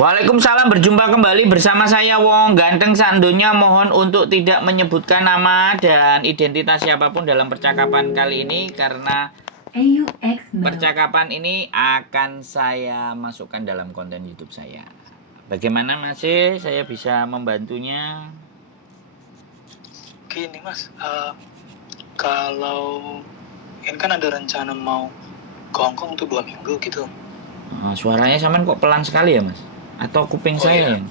Waalaikumsalam, berjumpa kembali bersama saya Wong Ganteng Sandonya. Mohon untuk tidak menyebutkan nama dan identitas siapapun dalam percakapan kali ini karena percakapan ini akan saya masukkan dalam konten YouTube saya. Bagaimana masih saya bisa membantunya? Gini mas, kalau ini kan ada rencana mau ke Hongkong tuh 2 minggu gitu. Suaranya sampean kok pelan sekali ya mas? Atau kuping saya iya. ya?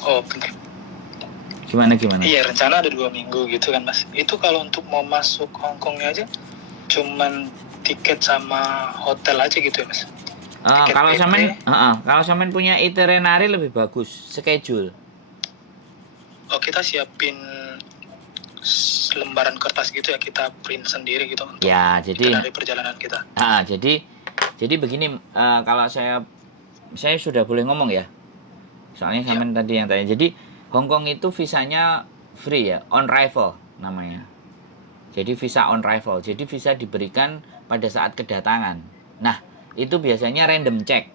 Oh bener. Gimana? Iya, rencana ada 2 minggu gitu kan mas. Itu kalau untuk mau masuk Hongkongnya aja cuman tiket sama hotel aja gitu ya mas. Kalau sampean punya itinerary lebih bagus, schedule. Oh kita siapin lembaran kertas gitu ya, kita print sendiri gitu untuk Ya, jadi itinerary perjalanan kita. jadi begini, kalau saya sudah boleh ngomong ya. Soalnya sampean tadi yang tanya. Jadi Hongkong itu visanya free ya, on arrival namanya. Jadi visa on arrival. Jadi visa diberikan pada saat kedatangan. Nah, itu biasanya random check.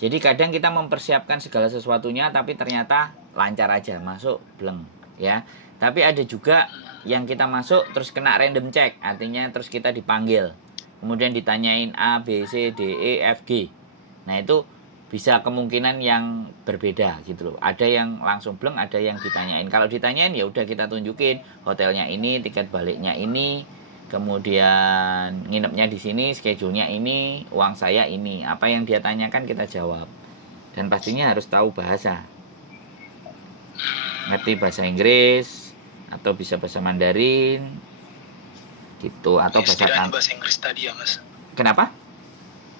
Jadi kadang kita mempersiapkan segala sesuatunya tapi ternyata lancar aja, masuk bleng ya. Tapi ada juga yang kita masuk terus kena random check, artinya terus kita dipanggil. Kemudian ditanyain A, B, C, D, E, F, G. Nah, itu bisa kemungkinan yang berbeda gitu loh. Ada yang langsung bleng, ada yang ditanyain. Kalau ditanyain ya udah kita tunjukin hotelnya ini, tiket baliknya ini, kemudian nginepnya di sini, schedule-nya ini, uang saya ini. Apa yang dia tanyakan kita jawab. Dan pastinya harus tahu bahasa. Ngerti bahasa Inggris atau bisa bahasa Mandarin gitu, atau setidaknya bahasa Inggris tadi ya mas. Kenapa?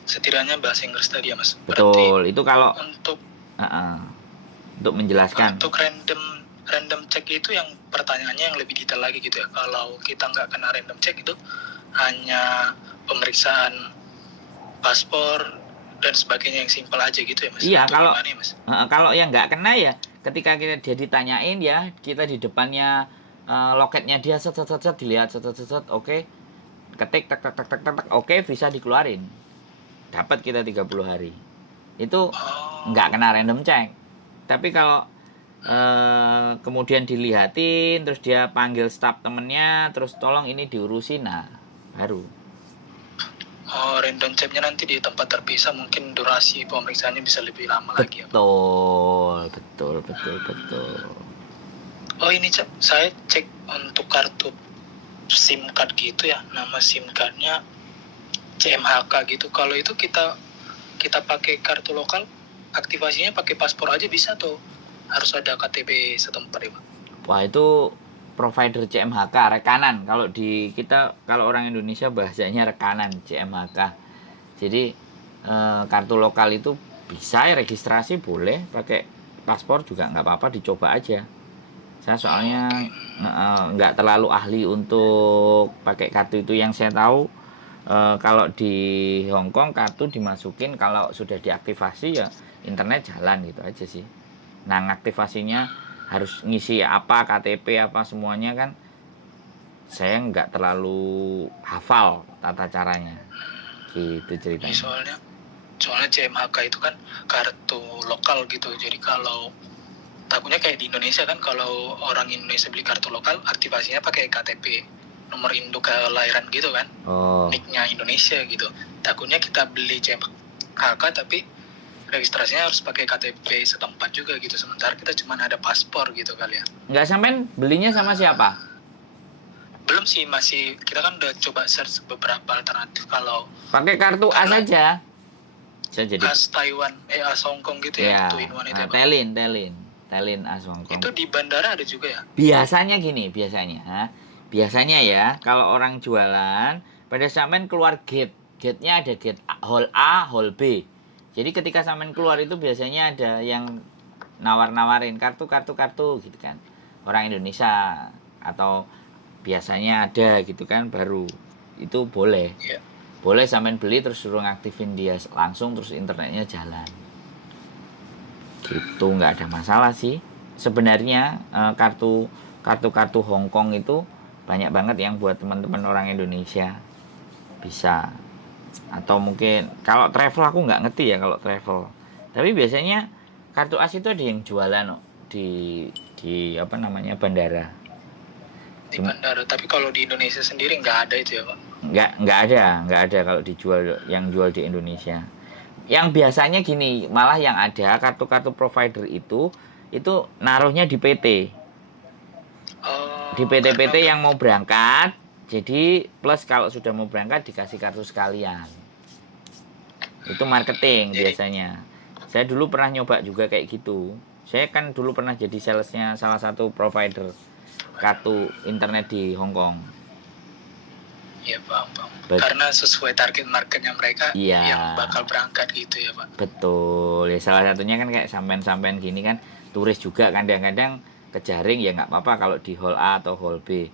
Setidaknya bahasa Inggris tadi ya mas. Betul. Berarti itu kalau untuk menjelaskan. Untuk random check itu yang pertanyaannya yang lebih detail lagi gitu ya. Kalau kita nggak kena random check itu hanya pemeriksaan paspor dan sebagainya yang simpel aja gitu ya mas. Iya, kalau ya, mas? Kalau yang nggak kena ya ketika dia ditanyain ya, kita di depannya loketnya dia set dilihat set oke. Ketik tak oke, visa dikeluarin. Dapat kita 30 hari. Itu nggak kena random check. Tapi kalau kemudian dilihatin terus dia panggil staf temennya terus tolong ini diurusin, nah baru. Random checknya nanti di tempat terpisah, mungkin durasi pemeriksaannya bisa lebih lama lagi ya. Betul. Oh ini saya cek untuk kartu SIM card gitu ya, nama SIM cardnya CMHK gitu. Kalau itu kita pakai kartu lokal, aktivasinya pakai paspor aja bisa tuh, harus ada KTP setempat ya Pak? Wah, itu provider CMHK, rekanan. Kalau di kita, kalau orang Indonesia bahasanya rekanan CMHK. Jadi kartu lokal itu bisa ya, registrasi boleh, pakai paspor juga nggak apa-apa, dicoba aja. Saya soalnya nggak terlalu ahli untuk pakai kartu itu. Yang saya tahu kalau di Hongkong kartu dimasukin kalau sudah diaktifasi ya internet jalan gitu aja sih. Nah, ngaktifasinya harus ngisi apa, KTP apa semuanya kan saya nggak terlalu hafal tata caranya gitu ceritanya. Soalnya CMHK itu kan kartu lokal gitu, jadi kalau takutnya kayak di Indonesia kan, kalau orang Indonesia beli kartu lokal aktivasinya pakai KTP, nomor induk kelahiran gitu kan, NIK-nya Indonesia gitu. Takutnya kita beli CMHK tapi registrasinya harus pakai KTP setempat juga gitu, sementara kita cuma ada paspor gitu kali ya. Nggak, sampean belinya sama siapa? Belum sih, masih kita kan udah coba search beberapa alternatif. Kalau pakai kartu A saja. Jadi As Taiwan, As Hongkong gitu ya, Two-in-one itu ya, Telin As Hongkong. Itu di bandara ada juga ya? Biasanya ya, kalau orang jualan pada sampean keluar gate-nya ada gate hall A, hall B. Jadi ketika sampean keluar itu biasanya ada yang nawarin kartu gitu kan. Orang Indonesia atau biasanya ada gitu kan, baru itu boleh. Yeah. Boleh sampean beli terus suruh ngaktifin dia langsung terus internetnya jalan. Gitu, nggak ada masalah sih. Sebenarnya kartu Hongkong itu banyak banget yang buat teman-teman orang Indonesia bisa. Atau mungkin kalau travel aku nggak ngerti ya, kalau travel Tapi biasanya kartu as itu ada yang jualan kok di apa namanya bandara. Di bandara. Tapi kalau di Indonesia sendiri nggak ada itu ya Pak? Nggak ada kalau dijual yang jual di Indonesia. Yang biasanya gini, malah yang ada kartu-kartu provider itu naruhnya di PT. Oh, Di karena PT-PT udah. yang mau berangkat, jadi plus kalau sudah mau berangkat dikasih kartu sekalian. Itu marketing Jadi, biasanya. Saya dulu pernah nyoba juga kayak gitu. Saya kan dulu pernah jadi salesnya salah satu provider kartu internet di Hong Kong. ya paham. Karena sesuai target marketnya mereka Iya. yang bakal berangkat gitu ya Pak. Betul. Ya salah satunya kan kayak sampean-sampean gini kan turis juga kadang-kadang kejaring ya nggak apa-apa kalau di hall A atau hall B.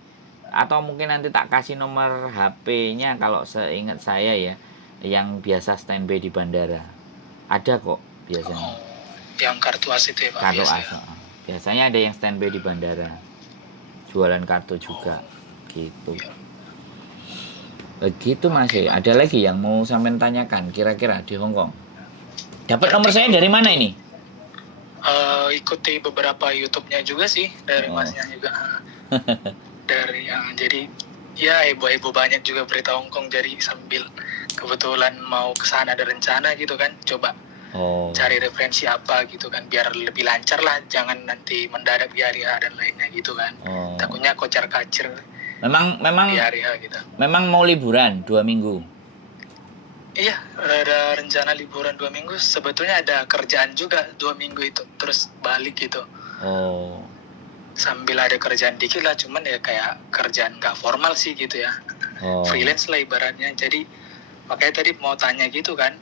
Atau mungkin nanti tak kasih nomor HP-nya kalau seingat saya ya yang biasa standby di bandara. Ada kok biasanya. Oh, yang kartu as itu ya Pak Kartu biasa as. ya? Biasanya ada yang standby di bandara. Jualan kartu juga. Gitu. Ya. Begitu Mas. Ada lagi yang mau sampean tanyakan kira-kira di Hong Kong? Dapat nomor Berarti saya dari mana ini? ikuti beberapa YouTube-nya juga sih dari Oh. Masnya juga. Dari yang jadi ya heboh-heboh banyak juga berita Hong Kong, jadi sambil kebetulan mau ke sana ada rencana gitu kan, coba Oh. cari referensi apa gitu kan biar lebih lancar lah, jangan nanti mendadak di hari H dan lainnya gitu kan. Oh. Takutnya kocar-kacir Memang di hari H gitu. memang mau liburan 2 minggu. Iya, ada rencana liburan 2 minggu. Sebetulnya ada kerjaan juga 2 minggu itu, terus balik gitu. Oh. Sambil ada kerjaan dikit lah, cuman ya kayak kerjaan gak formal sih gitu ya. Oh. Freelance lah ibaratnya. Jadi makanya tadi mau tanya gitu kan,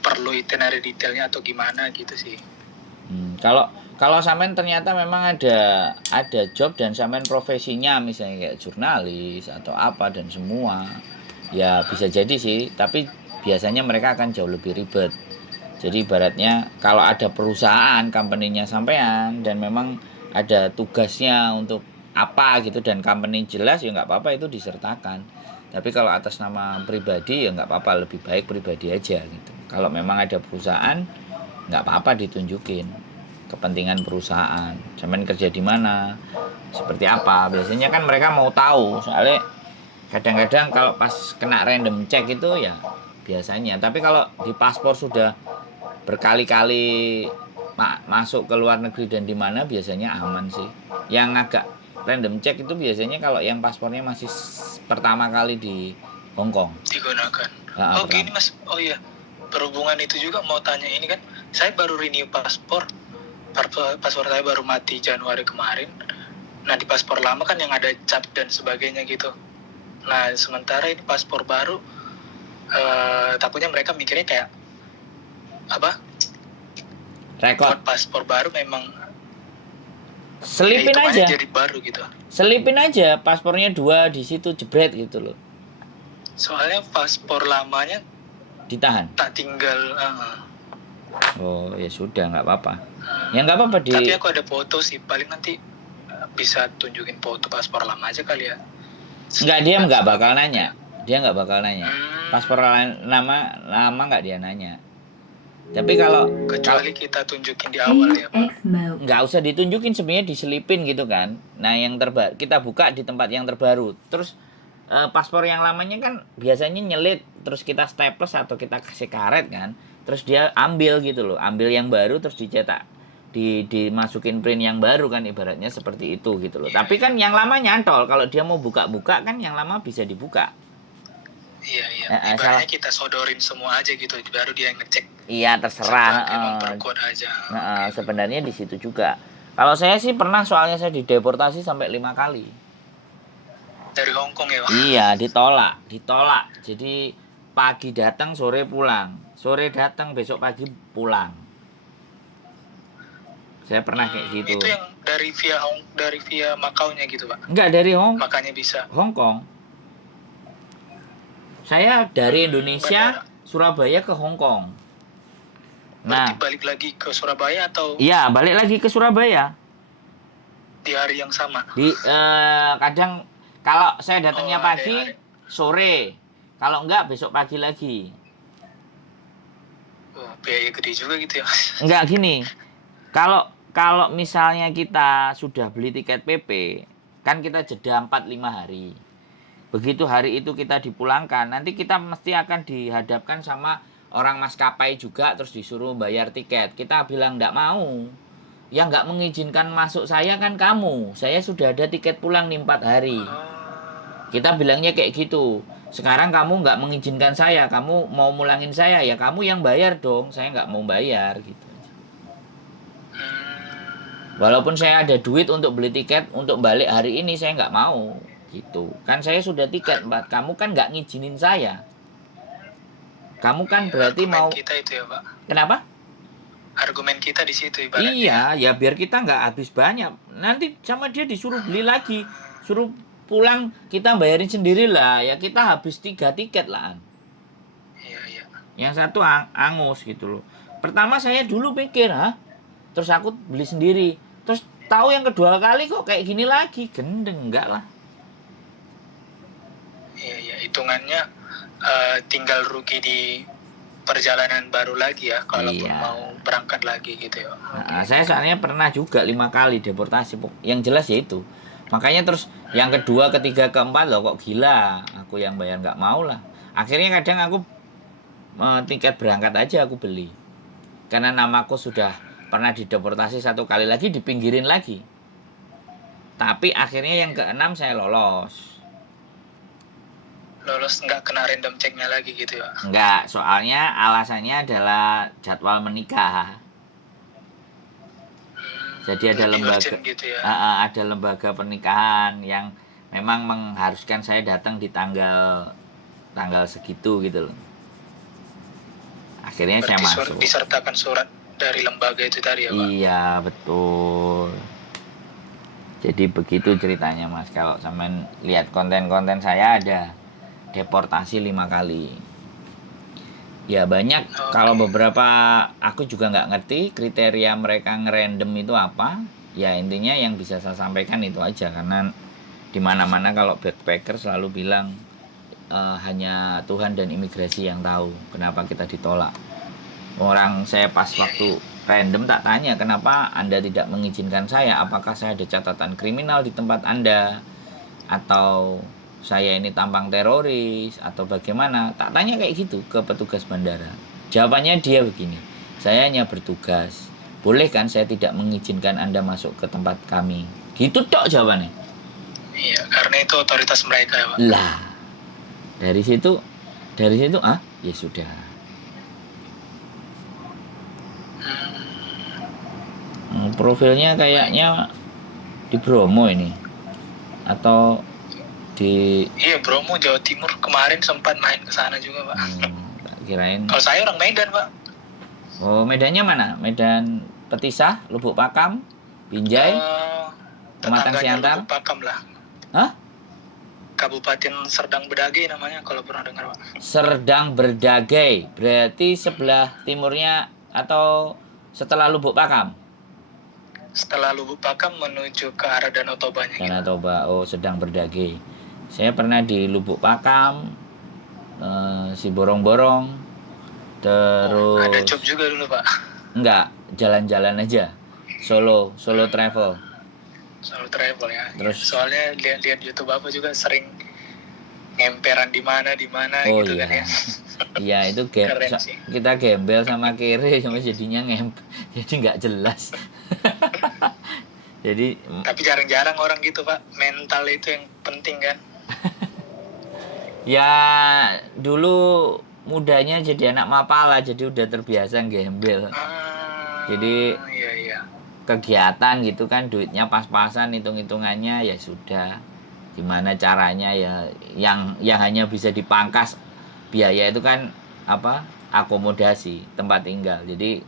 perlu itinerary detailnya atau gimana gitu sih. Kalau sampean ternyata memang ada job dan sampean profesinya misalnya kayak jurnalis atau apa dan semua, ya bisa jadi sih, tapi biasanya mereka akan jauh lebih ribet. Jadi ibaratnya kalau ada perusahaan company-nya sampean dan memang ada tugasnya untuk apa gitu dan company jelas ya nggak apa-apa itu disertakan. Tapi kalau atas nama pribadi ya nggak apa-apa, lebih baik pribadi aja gitu. Kalau memang ada perusahaan nggak apa-apa ditunjukin kepentingan perusahaan. Sampean kerja di mana? Seperti apa? Biasanya kan mereka mau tahu. Soalnya kadang-kadang kalau pas kena random check itu ya biasanya. Tapi kalau di paspor sudah berkali-kali masuk ke luar negeri dan di mana biasanya aman sih. Yang agak random check itu biasanya kalau yang paspornya masih pertama kali di Hong Kong digunakan. pertama. Gini Mas, oh iya, berhubungan itu juga mau tanya ini kan, saya baru renew paspor saya baru mati Januari kemarin. Nah di paspor lama kan yang ada cap dan sebagainya gitu. Nah sementara ini paspor baru, takutnya mereka mikirnya kayak apa? Rekod paspor baru memang selipin ya, aja. Jadi baru gitu. Selipin aja paspornya 2 di situ jebret gitu loh. Soalnya paspor lamanya ditahan. Tak tinggal. Oh ya sudah nggak apa-apa. Ya nggak apa-apa di. Tapi aku ada foto sih, paling nanti bisa tunjukin foto paspor lama aja kali ya. Nggak, dia nggak bakal nanya. Dia nggak bakal nanya. Paspor lama nggak dia nanya. Tapi kecuali kita tunjukin di awal ya Pak. Nggak usah ditunjukin, sebenarnya diselipin gitu kan. Nah yang terbaru kita buka di tempat yang terbaru. Terus paspor yang lamanya kan biasanya nyelit, terus kita staples atau kita kasih karet kan. Terus dia ambil gitu loh, ambil yang baru terus dicetak, dimasukin print yang baru kan, ibaratnya seperti itu gitu loh. Tapi kan yang lama nyantol, kalau dia mau buka-buka kan yang lama bisa dibuka. Iya. Ibaratnya kita sodorin semua aja gitu, baru dia ngecek. Iya terserah. Memperkuat aja. Sebenarnya di situ juga. Kalau saya sih pernah, soalnya saya dideportasi sampai 5 kali. Dari Hong Kong ya Pak? Iya, ditolak. Jadi pagi datang, sore pulang. Sore datang, besok pagi pulang. Saya pernah kayak gitu. Itu yang dari via Macau-nya gitu Pak? Enggak, dari Makanya bisa. Hong Kong. Saya dari Indonesia, Surabaya ke Hong Kong. Berarti balik lagi ke Surabaya atau? Iya, balik lagi ke Surabaya. Di hari yang sama? Kadang kalau saya datangnya pagi, sore. Kalau enggak besok pagi lagi. Oh, biaya gede juga gitu ya. Enggak gini. Kalau kalau misalnya kita sudah beli tiket PP, kan kita jeda 4-5 hari. Begitu hari itu kita dipulangkan, nanti kita mesti akan dihadapkan sama orang maskapai juga, terus disuruh bayar tiket. Kita bilang enggak mau. Yang nggak mengizinkan masuk saya kan kamu. Saya sudah ada tiket pulang nih 4 hari. Kita bilangnya kayak gitu. Sekarang kamu nggak mengizinkan saya, kamu mau mulangin saya, ya kamu yang bayar dong. Saya nggak mau bayar gitu. Walaupun saya ada duit untuk beli tiket untuk balik hari ini, saya nggak mau gitu. Kan saya sudah tiket 4, kamu kan nggak ngizinin saya. Kamu kan berarti Argumen mau. kita itu ya Pak. Kenapa? Argumen kita di situ ibaratnya. Iya, ya biar kita nggak habis banyak. Nanti sama dia disuruh beli lagi, suruh pulang kita bayarin sendiri lah. Ya kita habis 3 tiket lah. Iya. Yang satu angus gitu loh. Pertama saya dulu mikir, terus aku beli sendiri. Terus tahu yang kedua kali kok kayak gini lagi, gendeng enggak lah. Iya, hitungannya tinggal rugi di perjalanan baru lagi ya, kalaupun Iya. mau berangkat lagi gitu ya. Nah, saya soalnya pernah juga 5 kali deportasi. Yang jelas ya itu. Makanya terus yang kedua, ketiga, keempat loh kok gila. Aku yang bayar nggak mau lah. Akhirnya kadang aku tiket berangkat aja aku beli. Karena namaku sudah pernah dideportasi 1 kali lagi, dipinggirin lagi. Tapi akhirnya yang ke-6 saya lolos. Lolos nggak kena random checknya lagi gitu ya? Enggak, soalnya alasannya adalah jadwal menikah. Jadi ada lembaga gitu ya? ada lembaga pernikahan yang memang mengharuskan saya datang di tanggal segitu gitu loh. Akhirnya Berarti saya masuk. disertakan surat dari lembaga itu tadi ya Pak? Iya, betul. Jadi begitu ceritanya Mas. Kalau sampean lihat konten-konten saya ada deportasi 5 kali. Ya banyak. Kalau beberapa aku juga nggak ngerti kriteria mereka ngerandom itu apa. Ya intinya yang bisa saya sampaikan itu aja, karena dimana-mana kalau backpacker selalu bilang hanya Tuhan dan imigrasi yang tahu kenapa kita ditolak. Orang saya pas waktu random tak tanya kenapa Anda tidak mengizinkan saya, apakah saya ada catatan kriminal di tempat Anda, atau saya ini tampang teroris, atau bagaimana. Tak tanya kayak gitu ke petugas bandara. Jawabannya dia begini, saya hanya bertugas, boleh kan saya tidak mengizinkan Anda masuk ke tempat kami. Gitu tok jawabannya. Iya, karena itu otoritas mereka ya Pak. Lah dari situ ya sudah. Profilnya kayaknya di Bromo ini atau di Bromo, Jawa Timur. Kemarin sempat main ke sana juga Pak. Tak kirain. Kalau saya orang Medan Pak. Oh, medannya mana? Medan Petisah, Lubuk Pakam, Binjai, Pematang Siantar. Lubuk Pakam lah. Hah? Kabupaten Serdang Bedagai namanya, kalau pernah dengar Pak. Serdang Bedagai, berarti sebelah timurnya atau setelah Lubuk Pakam? Setelah Lubuk Pakam menuju ke arah Danau Tobanya. Danau Toba, Serdang Bedagai. Saya pernah di Lubuk Pakam, si Borong-Borong, terus. Ada job juga dulu Pak? Enggak, jalan-jalan aja. Solo travel. Solo travel ya. Terus soalnya lihat YouTube apa juga sering ngemperan di mana gitu iya. kan ya. Iya, itu kita gembel sama kiri sama jadinya jadi nggak jelas. Jadi tapi jarang-jarang orang gitu Pak, mental itu yang penting kan. Ya dulu mudanya jadi anak mapala, jadi udah terbiasa gembel. Jadi iya. Kegiatan gitu kan, duitnya pas-pasan, hitung-hitungannya ya sudah. Gimana caranya ya, yang hanya bisa dipangkas biaya itu kan akomodasi tempat tinggal. Jadi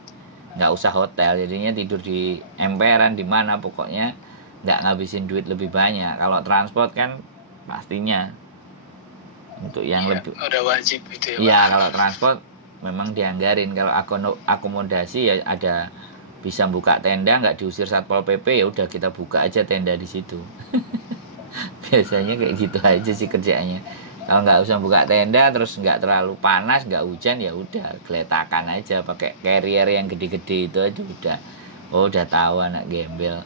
nggak usah hotel, jadinya tidur di emperan di mana, pokoknya nggak ngabisin duit lebih banyak. Kalau transport kan pastinya untuk yang lebih udah wajib gitu ya. Iya, kalau transport memang dianggarin. Kalau akomodasi ya ada, bisa buka tenda, nggak diusir Satpol PP, ya udah kita buka aja tenda di situ. Biasanya kayak gitu aja sih kerjaannya. Kalau nggak usah buka tenda, terus nggak terlalu panas, nggak hujan, ya udah geletakan aja pakai carrier yang gede-gede itu aja udah. Oh, udah tahu anak gembel.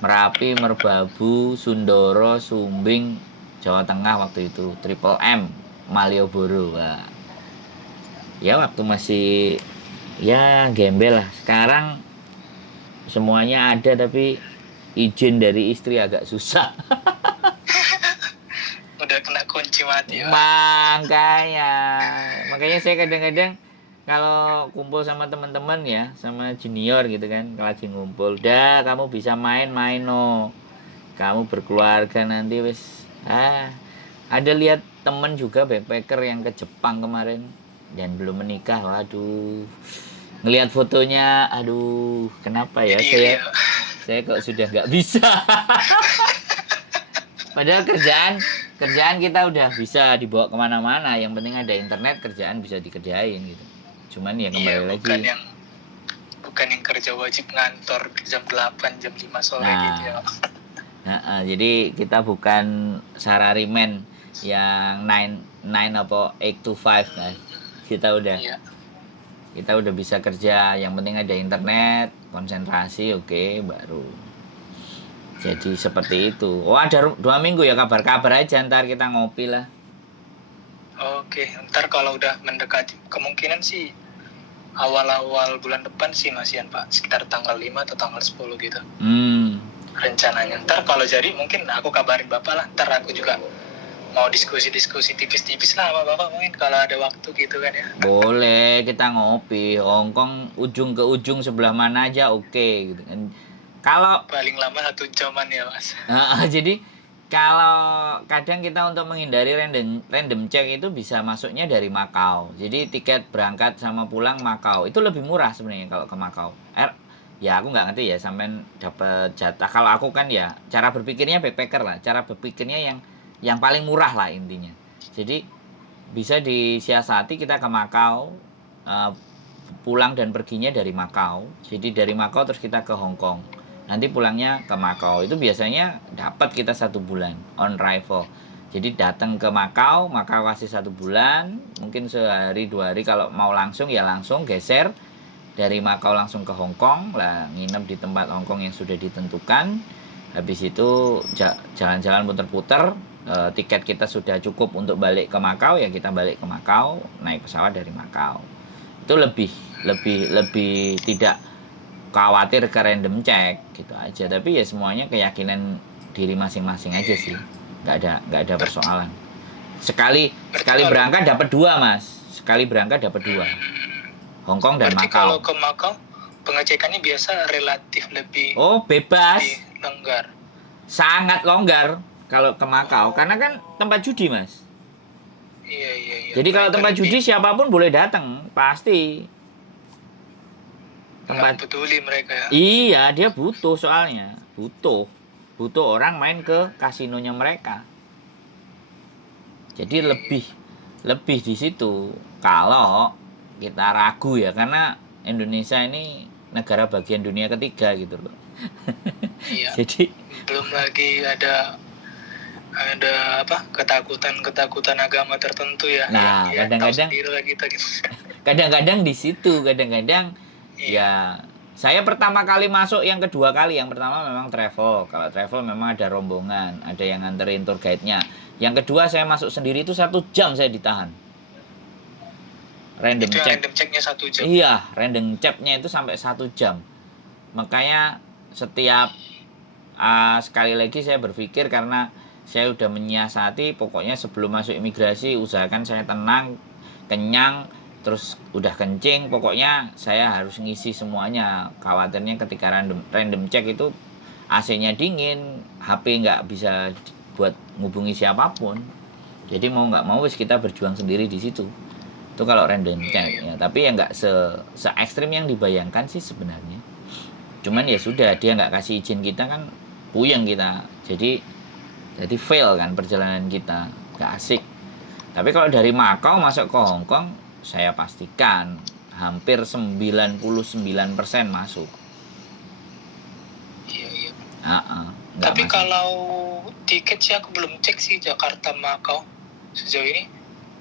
Merapi, Merbabu, Sundoro, Sumbing, Jawa Tengah waktu itu, Triple M, Malioboro. Wah. Ya waktu masih ya gembel lah. Sekarang semuanya ada tapi izin dari istri agak susah. Udah kena kunci mati ya. Makanya, makanya saya kadang-kadang kalau kumpul sama teman-teman ya, sama junior gitu kan, lagi ngumpul, dah kamu bisa main-main no, kamu berkeluarga nanti wis. Ada lihat temen juga backpacker yang ke Jepang kemarin dan belum menikah, waduh, ngelihat fotonya, aduh, kenapa ya Jadi iri ya. saya kok sudah nggak bisa. Padahal kerjaan kita udah bisa dibawa kemana-mana. Yang penting ada internet, kerjaan bisa dikerjain gitu. Cuman ya kembali Iya, lagi. bukan yang kerja wajib ngantor jam 8 jam 5 sore gitu ya. Jadi kita bukan salaryman yang 9 apa 8 to 5 kan. Iya. Kita udah bisa kerja. Yang penting ada internet, konsentrasi, oke, baru. Jadi seperti itu. Oh, ada 2 minggu ya, kabar-kabar aja, ntar kita ngopi lah. Oke, ntar kalau udah mendekati, kemungkinan sih awal-awal bulan depan sih Masian Pak, sekitar tanggal 5 atau tanggal 10 gitu rencananya. Ntar kalau jadi mungkin aku kabarin Bapak lah, ntar aku juga mau diskusi-diskusi tipis-tipis lah sama Bapak mungkin kalau ada waktu gitu kan ya. Boleh, kita ngopi. Hongkong ujung ke ujung sebelah mana aja oke gitu kan. Kalau Paling lama 1 jaman ya Mas. jadi kalau kadang kita untuk menghindari random check itu bisa masuknya dari Makau. Jadi tiket berangkat sama pulang Makau itu lebih murah sebenarnya kalau ke Makau. Ya aku nggak ngerti ya sampean dapat jatah. Kalau aku kan ya cara berpikirnya backpacker lah. Cara berpikirnya yang paling murah lah intinya. Jadi bisa disiasati kita ke Makau, pulang dan perginya dari Makau. Jadi dari Makau terus kita ke Hong Kong. Nanti pulangnya ke Makau. Itu biasanya dapat kita 1 bulan on arrival. Jadi datang ke Makau kasih 1 bulan, mungkin sehari 2 hari. Kalau mau langsung ya langsung geser dari Makau langsung ke Hong Kong lah, nginep di tempat Hong Kong yang sudah ditentukan. Habis itu jalan-jalan puter-puter. Tiket kita sudah cukup untuk balik ke Makau, ya kita balik ke Makau, naik pesawat dari Makau. Itu lebih tidak khawatir ke random check gitu aja. Tapi ya semuanya keyakinan diri masing-masing aja sih, nggak ada persoalan. Sekali berangkat dapat 2 Mas, sekali berangkat dapat 2, Hong Kong dan Berarti Makau. kalau ke Makau pengecekannya biasa relatif lebih bebas, longgar, sangat longgar kalau ke Makau, karena kan tempat judi Mas. Iya. Jadi kalau tempat judi siapapun boleh datang, pasti. Nggak peduli mereka ya. Iya, dia butuh soalnya. Butuh orang main ke kasinonya mereka. Jadi lebih di situ. Kalau kita ragu ya, karena Indonesia ini negara bagian dunia ketiga gitu loh. Iya. Jadi belum lagi ada ketakutan agama tertentu ya. Nah, kadang-kadang kadang-kadang di situ, kadang-kadang ya saya pertama kali masuk, yang kedua kali. Yang pertama memang travel. Kalau travel memang ada rombongan, ada yang nganterin tour guide-nya. Yang kedua saya masuk sendiri itu 1 jam saya ditahan. Random check-nya 1 jam. Iya, random check-nya itu sampai 1 jam. Makanya setiap sekali lagi saya berpikir, karena saya udah menyiasati, pokoknya sebelum masuk imigrasi usahakan saya tenang, kenyang, terus udah kencing, pokoknya saya harus ngisi semuanya. Khawatirnya ketika random check itu AC-nya dingin, HP nggak bisa buat ngubungi siapapun. Jadi mau nggak mau kita berjuang sendiri di situ. Itu kalau random check ya. Tapi ya nggak se ekstrim yang dibayangkan sih sebenarnya. Cuman ya sudah, dia nggak kasih izin kita kan puyeng kita. Jadi fail kan perjalanan kita, nggak asik. Tapi kalau dari Makau masuk ke Hong Kong, saya pastikan hampir 99% masuk. Iya. Tapi masalah. Kalau tiket sih aku belum cek sih Jakarta Makau. sejauh ini.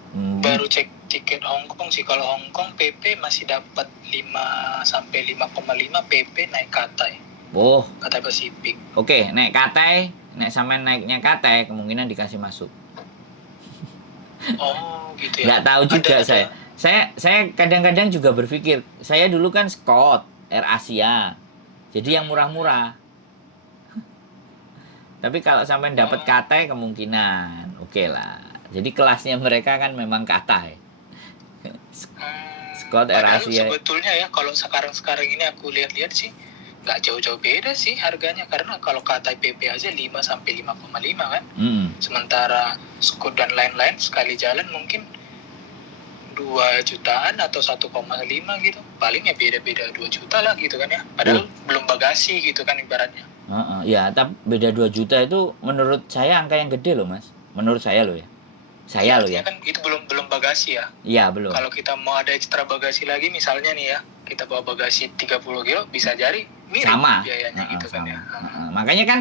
Hmm. Baru cek tiket Hong Kong sih. Kalau Hong Kong PP masih dapat 5 sampai 5,5 PP naik Cathay. Oh, Cathay Pacific. oke, naik Cathay, naik sampean naiknya Cathay kemungkinan dikasih masuk. Oh, gitu ya. Nggak tahu juga Ada. Saya kadang-kadang juga berpikir, saya dulu kan Scott, Air Asia. Jadi yang murah-murah. Tapi kalau sampai dapat Cathay kemungkinan oke lah. Jadi kelasnya mereka kan memang Cathay. Scott Air Padahal Asia. sebetulnya ya kalau sekarang ini aku lihat-lihat sih nggak jauh-jauh beda sih harganya, karena kalau Cathay PP aja 5 sampai 5,5 kan. Sementara Scoot dan lain-lain sekali jalan mungkin 2 jutaan atau 1,5 gitu. Palingnya beda-beda 2 juta lah gitu kan ya. Padahal belum bagasi gitu kan ibaratnya. Ya, tapi beda 2 juta itu menurut saya angka yang gede loh, Mas. Menurut saya loh ya. Saya loh ya. Kan itu belum bagasi ya. Iya, belum. Kalau kita mau ada ekstra bagasi lagi misalnya nih ya, kita bawa bagasi 30 kilo bisa jadi mirip sama biayanya gitu sama. kan ya. Makanya kan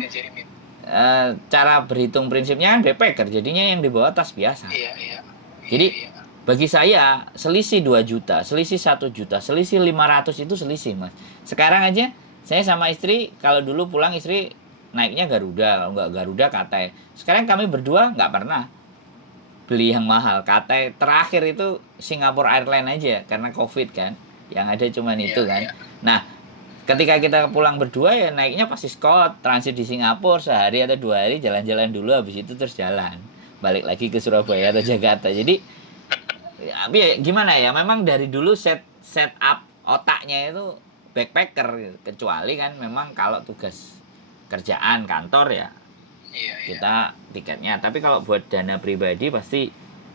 cara berhitung prinsipnya kan backpacker, jadinya yang dibawa tas biasa. Iya. Jadi bagi saya selisih 2 juta, selisih 1 juta, selisih 500 itu selisih, Mas. Sekarang aja saya sama istri kalau dulu pulang istri naiknya Garuda, kalau nggak Garuda Cathay. Sekarang kami berdua nggak pernah beli yang mahal. Cathay terakhir itu Singapore Airlines aja karena Covid kan. Yang ada cuman itu kan. Nah, ketika kita pulang berdua ya naiknya pasti Scott, transit di Singapura sehari atau 2 hari, jalan-jalan dulu, habis itu terus jalan balik lagi ke Surabaya atau Jakarta. Jadi ya gimana ya, memang dari dulu set up otaknya itu backpacker, kecuali kan memang kalau tugas kerjaan kantor ya kita tiketnya. Tapi kalau buat dana pribadi pasti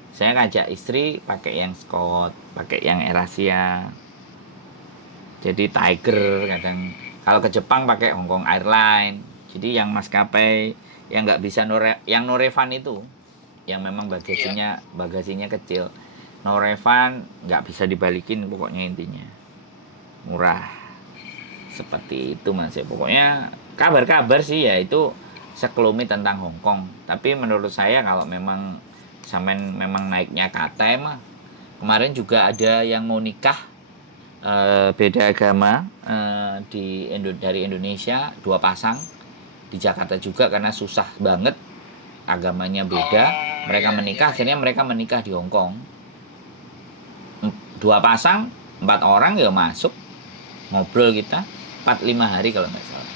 saya ngajak istri pakai yang Scott, pakai yang AirAsia. Jadi Tiger kadang. Kalau ke Jepang pakai Hong Kong Airlines. Jadi yang maskapai yang nggak bisa yang no refund itu, yang memang bagasinya kecil, no refund, nggak bisa dibalikin pokoknya, intinya murah. Seperti itu, Mas ya. Pokoknya kabar-kabar sih ya itu sekelumit tentang Hong Kong. Tapi menurut saya kalau memang sampean memang naiknya Cathay mah, kemarin juga ada yang mau nikah beda agama dari Indonesia, 2 pasang di Jakarta juga karena susah banget agamanya beda. Mereka menikah, akhirnya mereka menikah di Hong Kong. 2 pasang, 4 orang ya masuk, ngobrol kita 4-5 hari kalau nggak salah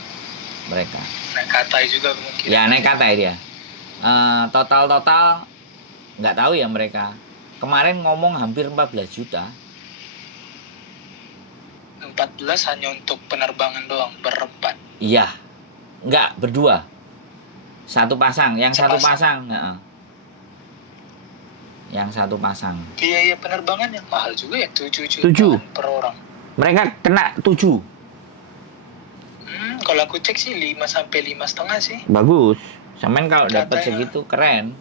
mereka. Naik Cathay juga mungkin. Ya naik Cathay dia. Total nggak tahu ya mereka. Kemarin ngomong hampir 14 juta. 14 hanya untuk penerbangan doang, berempat. Iya. Enggak, berdua. Satu pasang, yang satu pasang. Yang satu pasang. Biaya penerbangannya mahal juga ya, 7 juta per orang. Mereka kena 7. Kalau aku cek sih 5 sampai 5,5 sih. Bagus. Sampean kalau dapat segitu keren.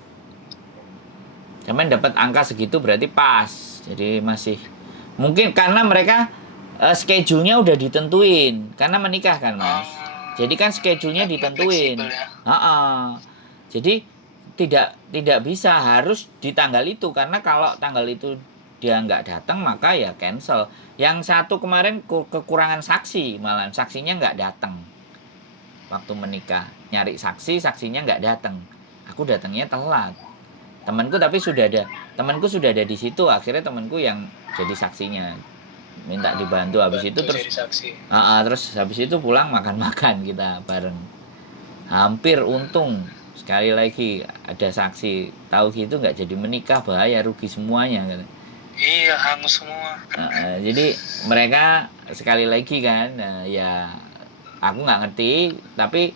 Sampean dapat angka segitu berarti pas. Jadi masih mungkin karena mereka schedule-nya udah ditentuin karena menikah kan, Mas. Jadi kan schedule-nya ditentuin. Jadi tidak bisa harus di tanggal itu, karena kalau tanggal itu dia nggak datang maka ya cancel. Yang satu kemarin kekurangan saksi, malah saksinya nggak datang waktu menikah, nyari saksinya nggak datang. Aku datangnya telat. Temanku sudah ada di situ, akhirnya temanku yang jadi saksinya, minta dibantu. Habis itu terus habis itu pulang makan kita bareng. Hampir untung sekali lagi ada saksi, tahu gitu nggak jadi menikah, bahaya, rugi semuanya kan. Iya, hangus semua. Jadi mereka sekali lagi kan, ya aku nggak ngerti, tapi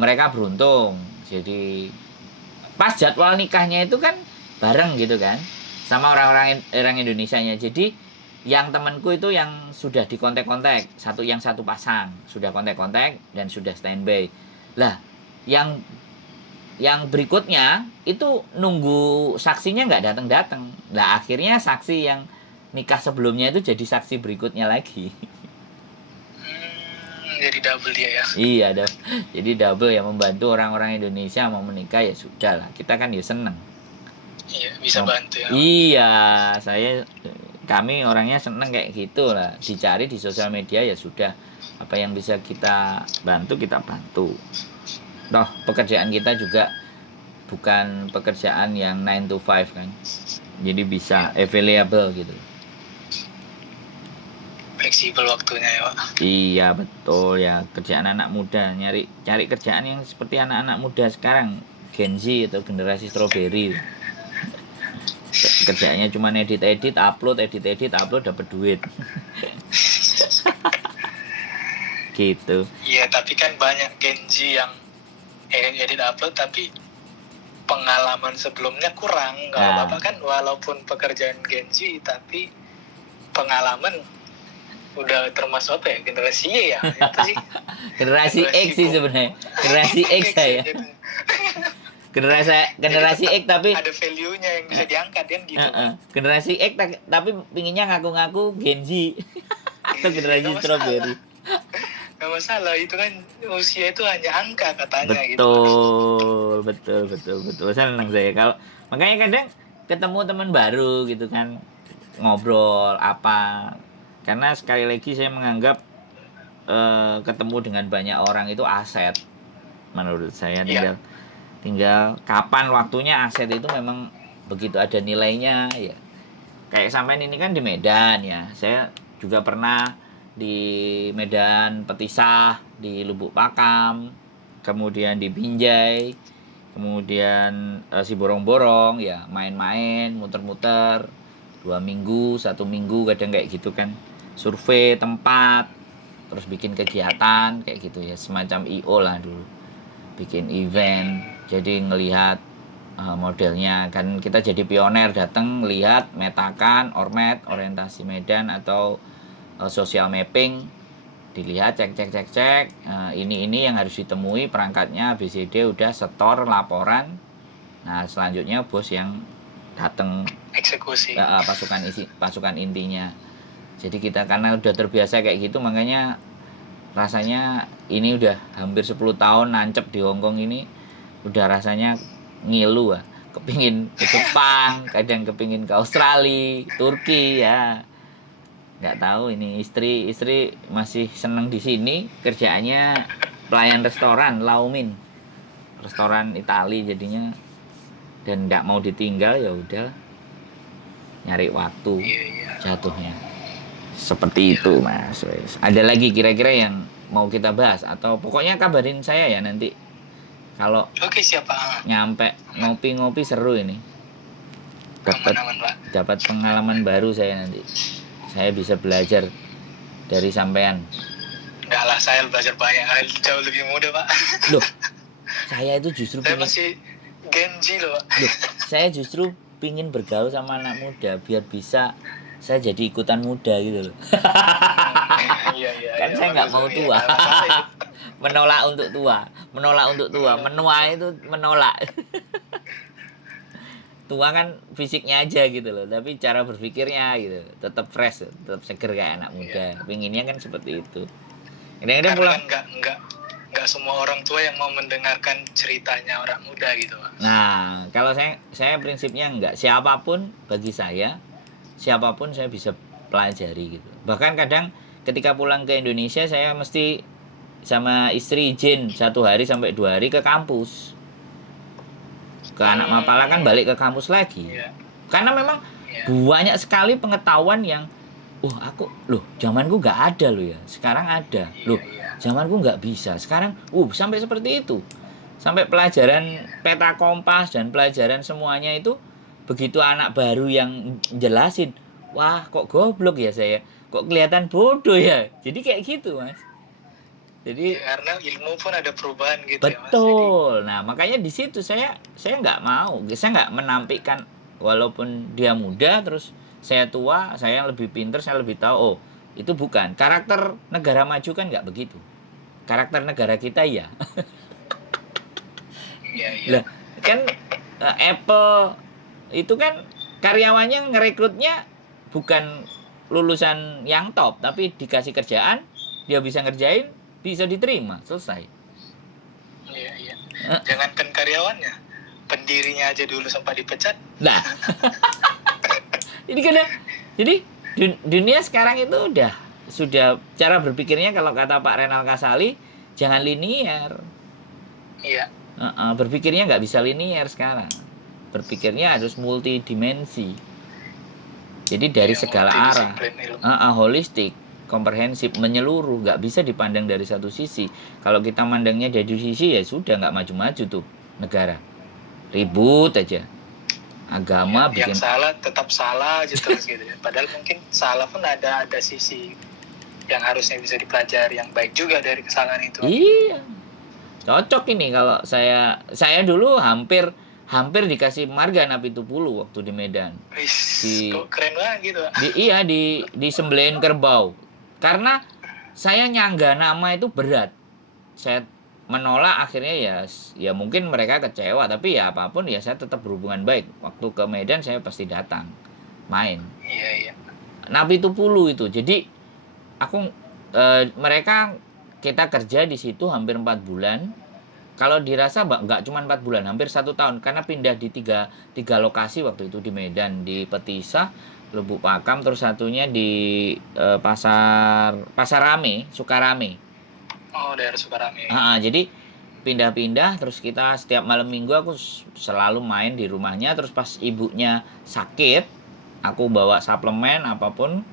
mereka beruntung. Jadi pas jadwal nikahnya itu kan bareng gitu kan sama orang Indonesianya. Jadi yang temanku itu yang sudah dikontak-kontak, yang satu pasang sudah kontak-kontak dan sudah standby. Lah, yang berikutnya itu nunggu saksinya nggak datang. Lah akhirnya saksi yang nikah sebelumnya itu jadi saksi berikutnya lagi. Jadi double dia ya. Iya, jadi double ya, membantu orang-orang Indonesia mau menikah ya sudah lah. Kita kan ya seneng. Iya, bisa bantu ya. Iya, kami orangnya seneng kayak gitu lah. Dicari di sosial media ya sudah. Apa yang bisa kita bantu, kita bantu. Toh, pekerjaan kita juga bukan pekerjaan yang 9 to 5 kan. Jadi bisa available gitu. Fleksibel waktunya ya, Pak. Iya, betul ya. Kerjaan anak muda, cari kerjaan yang seperti anak-anak muda sekarang, Gen Z atau generasi strawberry. Kerjaannya cuma edit-edit, upload, dapat duit. Gitu. Iya, tapi kan banyak Gen Z yang edit upload tapi pengalaman sebelumnya kurang. Kalau Nah. Bapak kan walaupun pekerjaan Gen Z tapi pengalaman udah termasuk apa ya, generasi Y ya itu sih. Generasi X sih sebenarnya. Generasi X saya. Gitu. Generasi X tapi ada value-nya yang bisa diangkat kan gitu. Generasi X tapi pinginnya ngaku-ngaku Gen Z atau generasi strawberry. Gak masalah, itu kan usia itu hanya angka katanya betul, gitu. Betul. Senang saya kalau makanya kadang ketemu teman baru gitu kan, ngobrol apa. Karena sekali lagi saya menganggap ketemu dengan banyak orang itu aset menurut saya. Tinggal kapan waktunya aset itu memang begitu ada nilainya ya. Kayak sampean ini kan di Medan ya. Saya juga pernah di Medan Petisah, di Lubuk Pakam, kemudian di Binjai, kemudian si Borong-Borong ya, main-main, muter-muter 2 minggu, 1 minggu kadang kayak gitu kan. Survei tempat, terus bikin kegiatan kayak gitu ya, semacam IO lah dulu. Bikin event. Jadi ngelihat modelnya kan, kita jadi pioner, datang lihat metakan ormet orientasi Medan atau social mapping, dilihat cek ini yang harus ditemui perangkatnya ABCD, udah setor laporan. Nah selanjutnya bos yang datang eksekusi pasukan intinya. Jadi kita karena udah terbiasa kayak gitu, makanya rasanya ini udah hampir 10 tahun nancep di Hongkong ini, udah rasanya ngilu ah. Kepingin ke Jepang, kadang kepingin ke Australia, Turki ya. Nggak tahu ini istri masih seneng di sini, kerjaannya pelayan restoran Laumin, restoran Itali jadinya, dan nggak mau ditinggal ya udah nyari waktu jatuhnya seperti itu Mas. Ada lagi kira-kira yang mau kita bahas atau pokoknya kabarin saya ya nanti kalau oke, siapa nyampe ngopi seru ini, dapat pengalaman baru saya nanti. Saya bisa belajar dari sampean. Enggak lah, saya belajar banyak hal, jauh lebih muda Pak. Loh, saya itu justru saya masih Gen Z loh Pak. Loh, saya justru pingin bergaul sama anak muda biar bisa saya jadi ikutan muda gitu loh. Kan saya nggak mau tua. menolak untuk tua, menua itu menolak. Tua kan fisiknya aja gitu loh, tapi cara berpikirnya gitu tetap fresh, tetap seger kayak anak muda. Pinginnya kan seperti itu. Karena pulang nggak semua orang tua yang mau mendengarkan ceritanya orang muda gitu Pak. Nah kalau saya prinsipnya enggak, siapapun saya bisa pelajari gitu. Bahkan kadang ketika pulang ke Indonesia saya mesti sama istri izin 1 hari sampai 2 hari ke kampus. Ke anak mapala kan balik ke kampus lagi. Karena memang banyak sekali pengetahuan yang zamanku nggak ada loh ya, sekarang ada. Zamanku nggak bisa, sekarang sampai seperti itu. Sampai pelajaran peta kompas dan pelajaran semuanya itu begitu anak baru yang jelasin, wah kok goblok ya saya, kok kelihatan bodoh ya. Jadi kayak gitu Mas. Jadi karena ilmu pun ada perubahan gitu. Betul. Ya, Mas. Nah, makanya di situ saya nggak mau, saya nggak menampilkan walaupun dia muda terus saya tua, saya lebih pintar, saya lebih tahu. Itu bukan. Karakter negara maju kan nggak begitu. Karakter negara kita ya. Lah, kan Apple itu kan karyawannya ngerekrutnya bukan lulusan yang top, tapi dikasih kerjaan, dia bisa ngerjain, bisa diterima, selesai. Jangankan karyawannya, pendirinya aja dulu sempat dipecat. Nah, ini kadang, jadi dunia sekarang itu sudah cara berpikirnya kalau kata Pak Renal Kasali jangan linear. Iya. Berpikirnya nggak bisa linear sekarang. Berpikirnya harus multidimensi. Jadi dari segala arah, holistik, komprehensif, menyeluruh, nggak bisa dipandang dari satu sisi. Kalau kita mandangnya dari sisi ya sudah nggak maju-maju tuh negara, ribut aja. Agama yang salah tetap salah aja terus gitu. Padahal mungkin salah pun ada sisi yang harusnya bisa dipelajari yang baik juga dari kesalahan itu. Iya, cocok ini kalau saya dulu hampir dikasih marga Napitupulu waktu di Medan. Kok keren banget gitu. Di sembelih kerbau. Karena saya nyangga nama itu berat. Saya menolak, akhirnya ya mungkin mereka kecewa, tapi ya apapun ya saya tetap berhubungan baik. Waktu ke Medan saya pasti datang main. Iya. Napitupulu itu. Jadi mereka kita kerja di situ hampir 4 bulan. Kalau dirasa nggak cuma 4 bulan, hampir 1 tahun, karena pindah di tiga lokasi waktu itu, di Medan, di Petisah, Lubuk Pakam, terus satunya di Pasar Rame, Sukarame. Oh, daerah Sukarame. Jadi pindah-pindah, terus kita setiap malam minggu aku selalu main di rumahnya. Terus pas ibunya sakit, aku bawa suplemen apapun,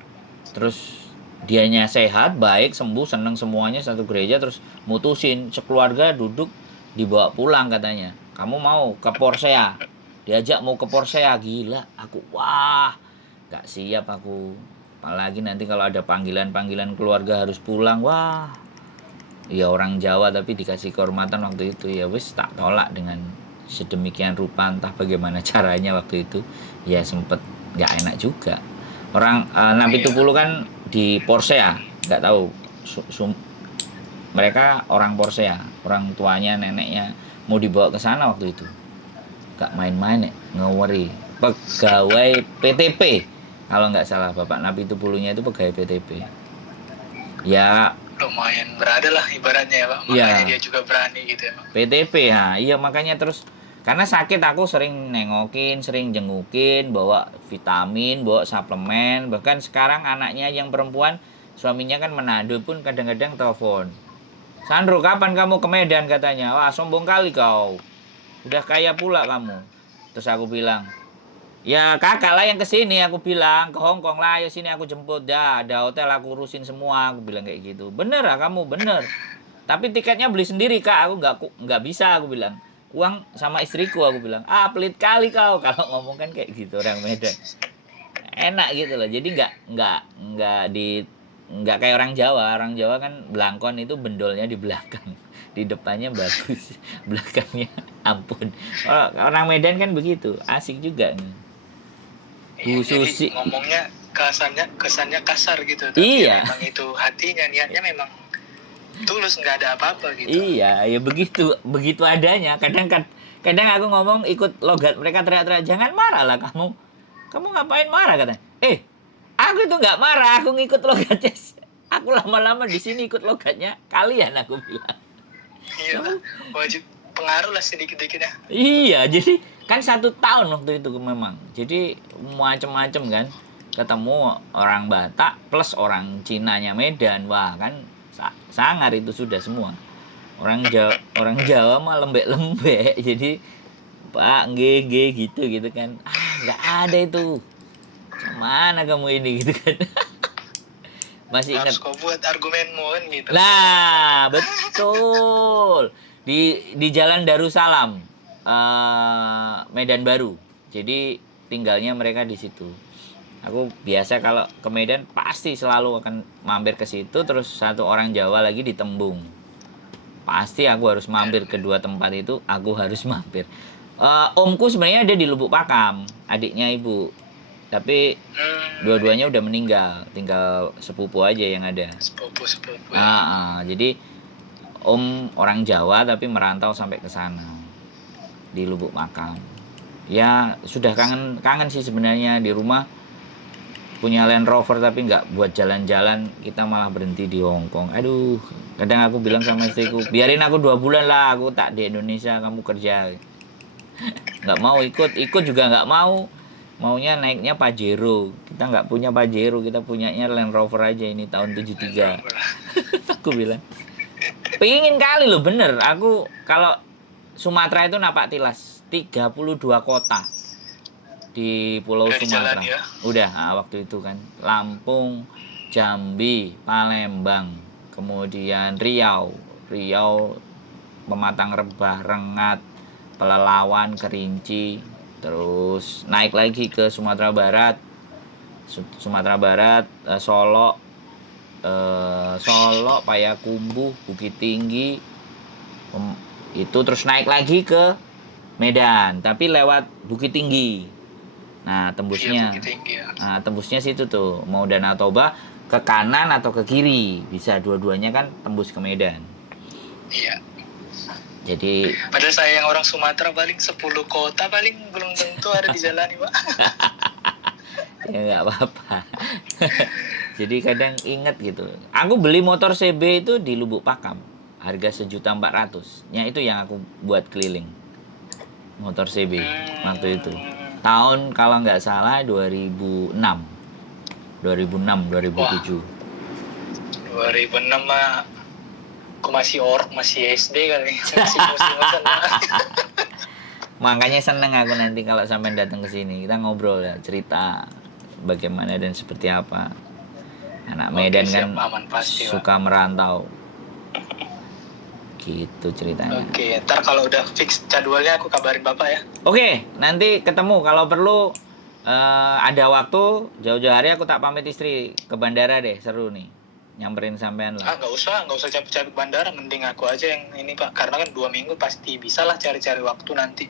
terus dianya sehat, baik, sembuh, seneng semuanya, satu gereja. Terus mutusin sekeluarga duduk, dibawa pulang katanya. Kamu mau ke Porsea? Diajak mau ke Porsea. Gila, aku wah gak siap aku. Apalagi nanti kalau ada panggilan keluarga harus pulang, wah. Ya orang Jawa tapi dikasih kehormatan waktu itu, ya wis tak tolak dengan sedemikian rupa, entah bagaimana caranya waktu itu. Ya sempet nggak enak juga. Orang Napitupulu kan di Porsea, nggak tahu mereka orang Porsea, orang tuanya neneknya mau dibawa ke sana waktu itu. Nggak main-main, ngeweri pegawai PTP kalau nggak salah, Bapak Napitupulunya itu pegawai PTP. Ya lumayan berada lah ibaratnya ya Pak, makanya dia juga berani gitu ya Pak. PTP ya, iya makanya. Terus karena sakit aku sering nengokin, sering jengukin, bawa vitamin, bawa suplemen. Bahkan sekarang anaknya yang perempuan, suaminya kan Manado, pun kadang-kadang telepon, Sandro kapan kamu ke Medan katanya. Wah sombong kali kau, udah kaya pula kamu. Terus aku bilang, ya kakak lah yang kesini, aku bilang ke Hong Kong lah, ayo sini aku jemput dah, ada hotel aku urusin semua, aku bilang kayak gitu. Bener lah kamu, bener, tapi tiketnya beli sendiri kak, aku nggak bisa, aku bilang, uang sama istriku, aku bilang. Pelit kali kau kalau ngomong kan kayak gitu orang Medan, enak gitu loh. Jadi nggak kayak orang Jawa kan belangkon itu bendolnya di belakang, di depannya bagus, belakangnya ampun. Orang Medan kan begitu, asik juga. Bu Susi ngomongnya kesannya kasar gitu, tapi memang itu hatinya, niatnya memang tulus, nggak ada apa-apa gitu. Iya, ya begitu adanya. Kadang aku ngomong ikut logat mereka, teriak-teriak, jangan marah lah kamu ngapain marah katanya. Aku itu nggak marah, aku ngikut logatnya. Aku lama-lama di sini ikut logatnya kalian, aku bilang. Iya, wajib pengaruh lah sedikit-sedikit ya. Iya, jadi kan 1 tahun waktu itu memang. Jadi macem-macem kan. Ketemu orang Batak plus orang Cinanya Medan. Wah kan sangar itu sudah semua. Orang Jawa mah lembek-lembek. Jadi Pak nge gitu kan. Nggak ada itu. Mana kamu ini gitu kan. Masih ingat. Harus kau buat argumenmu kan gitu. Nah, betul. Di Jalan Darussalam, Medan Baru. Jadi tinggalnya mereka di situ. Aku biasa kalau ke Medan pasti selalu akan mampir ke situ. Terus satu orang Jawa lagi di Tembung. Pasti aku harus mampir ke 2 tempat itu. Aku harus mampir. Omku sebenarnya ada di Lubuk Pakam, adiknya ibu. Tapi dua-duanya udah meninggal, tinggal sepupu aja yang ada. Sepupu. Jadi Om orang Jawa tapi merantau sampai ke sana di Lubuk Pakam. Ya sudah kangen sih sebenarnya. Di rumah punya Land Rover tapi nggak buat jalan-jalan, kita malah berhenti di Hong Kong. Aduh, kadang aku bilang sama istriku, biarin aku 2 bulan lah, aku tak di Indonesia, kamu kerja. Nggak mau ikut juga nggak mau. Maunya naiknya Pajero. Kita nggak punya Pajero, kita punyanya Land Rover aja ini tahun 73. Aku bilang, pengen kali loh, bener. Aku kalau Sumatera itu napak tilas 32 kota di Pulau Udah di jalan Sumatera. ya. Udah, waktu itu kan Lampung, Jambi, Palembang, kemudian Riau, Pematang Rebah, Rengat, Pelelawan, Kerinci, terus naik lagi ke Sumatera Barat, Solo, Payakumbuh, Bukit Tinggi, itu terus naik lagi ke Medan, tapi lewat Bukit Tinggi. Nah, tembusnya, Bukit Tinggi ya. nah, tembusnya situ tuh, mau Danau Toba ke kanan atau ke kiri, bisa dua-duanya kan tembus ke Medan. Iya. Jadi, Padahal saya yang orang Sumatera paling 10 kota paling belum tentu ada di jalan, Pak. ya nggak apa-apa. Jadi kadang inget gitu. Aku beli motor CB itu di Lubuk Pakam, harga 1.400.000. Ya itu yang aku buat keliling. Motor CB waktu itu. Tahun kalau nggak salah 2006. 2007. 2006 mah aku masih SD kali. Masih musim-musim. Makanya seneng aku nanti kalau sampai datang ke sini. Kita ngobrol ya, cerita bagaimana dan seperti apa. Anak Medan siap, kan aman pasti, suka merantau. Gitu ceritanya. Oke, ntar kalau udah fix jadwalnya aku kabarin Bapak ya. Oke, nanti ketemu kalau perlu ada waktu jauh-jauh hari aku tak pamit istri ke bandara deh, seru nih. Nyamperin sampean lah. Nggak usah capek-capek bandara, mending aku aja yang ini Pak, karena kan 2 minggu pasti bisa lah cari-cari waktu nanti.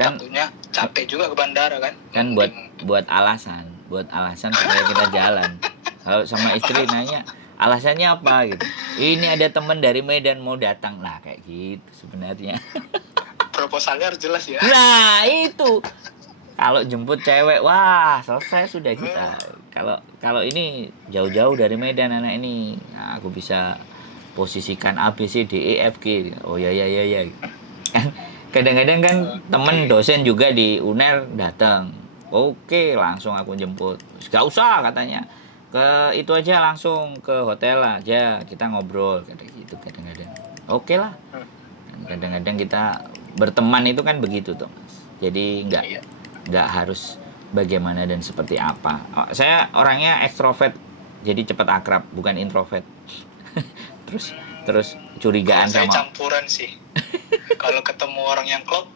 Kan takutnya capek juga ke bandara kan. Kan buat alasan supaya kita jalan. Kalau sama istri nanya, alasannya apa gitu. Ini ada teman dari Medan mau datang. Nah, kayak gitu sebenarnya. Proposalnya harus jelas ya. Nah, itu. Kalau jemput cewek, wah, selesai sudah kita. Kalau ini jauh-jauh dari Medan anak ini, nah, aku bisa posisikan A B C D E F G. Oh ya. Kan kadang-kadang kan temen dosen juga di UNER datang. Oke, langsung aku jemput. Gak usah katanya. Itu aja langsung ke hotel aja, kita ngobrol kayak gitu kadang-kadang. Oke lah. Kadang-kadang kita berteman itu kan begitu tuh, Mas. Jadi nggak harus bagaimana dan seperti apa. Saya orangnya ekstrovert, jadi cepat akrab, bukan introvert. terus curigaan saya sama. Campuran sih. Kalau ketemu orang yang klop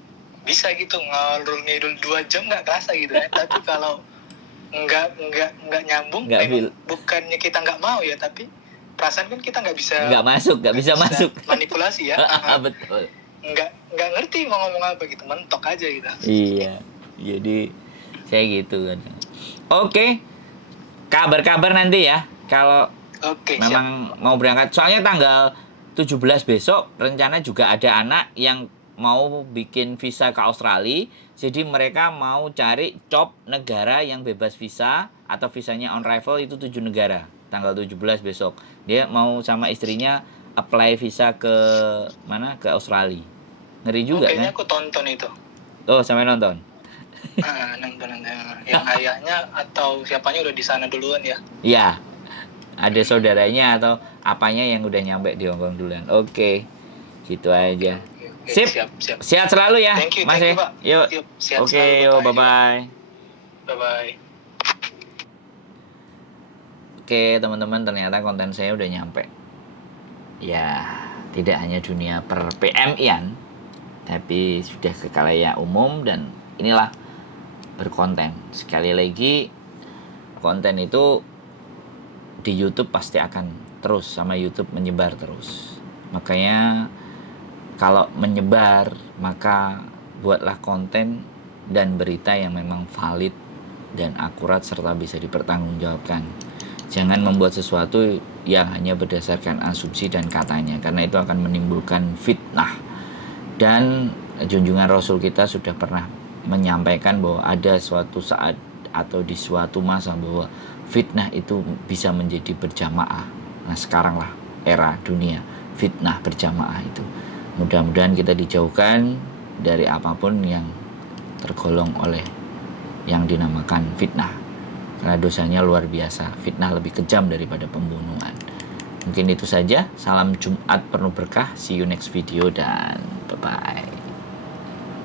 bisa gitu ngalur ngidul 2 jam nggak kerasa gitu ya. Tapi kalau nggak nyambung, memang bukannya kita nggak mau ya, tapi perasaan kan kita nggak bisa masuk manipulasi ya. Betul. Nggak ngerti mau ngomong apa gitu, mentok aja gitu. Iya, jadi saya gitu kan. Oke, kabar nanti ya kalau memang siap. Mau berangkat. Soalnya tanggal 17 besok rencana juga ada anak yang mau bikin visa ke Australia. Jadi mereka mau cari job negara yang bebas visa atau visanya on arrival itu 7 negara. Tanggal 17 besok. Dia mau sama istrinya apply visa ke mana? Ke Australia. Ngeri juga kan? Kayaknya aku tonton itu. Oh, sampai nonton. Nonton. Yang ayahnya atau siapanya udah di sana duluan ya? Iya. Ada saudaranya atau apanya yang udah nyampe di Hongkong duluan. Oke. Gitu aja. Sip. Siap. Sehat selalu ya, Mas. Thank you, Pak. Yuk. Oke, yuk, bye-bye. Bye-bye. Oke, teman-teman, ternyata konten saya udah nyampe. Ya, tidak hanya dunia per PMI-an, tapi sudah ke khalayak umum dan inilah berkonten. Sekali lagi, konten itu di YouTube pasti akan terus, sama YouTube menyebar terus. Makanya kalau menyebar, maka buatlah konten dan berita yang memang valid dan akurat serta bisa dipertanggungjawabkan. Jangan membuat sesuatu yang hanya berdasarkan asumsi dan katanya, karena itu akan menimbulkan fitnah. Dan junjungan Rasul kita sudah pernah menyampaikan bahwa ada suatu saat atau di suatu masa bahwa fitnah itu bisa menjadi berjamaah. Nah, sekarang lah era dunia fitnah berjamaah itu. Mudah-mudahan kita dijauhkan dari apapun yang tergolong oleh yang dinamakan fitnah. Karena dosanya luar biasa. Fitnah lebih kejam daripada pembunuhan. Mungkin itu saja. Salam Jumat penuh berkah. See you next video dan bye-bye.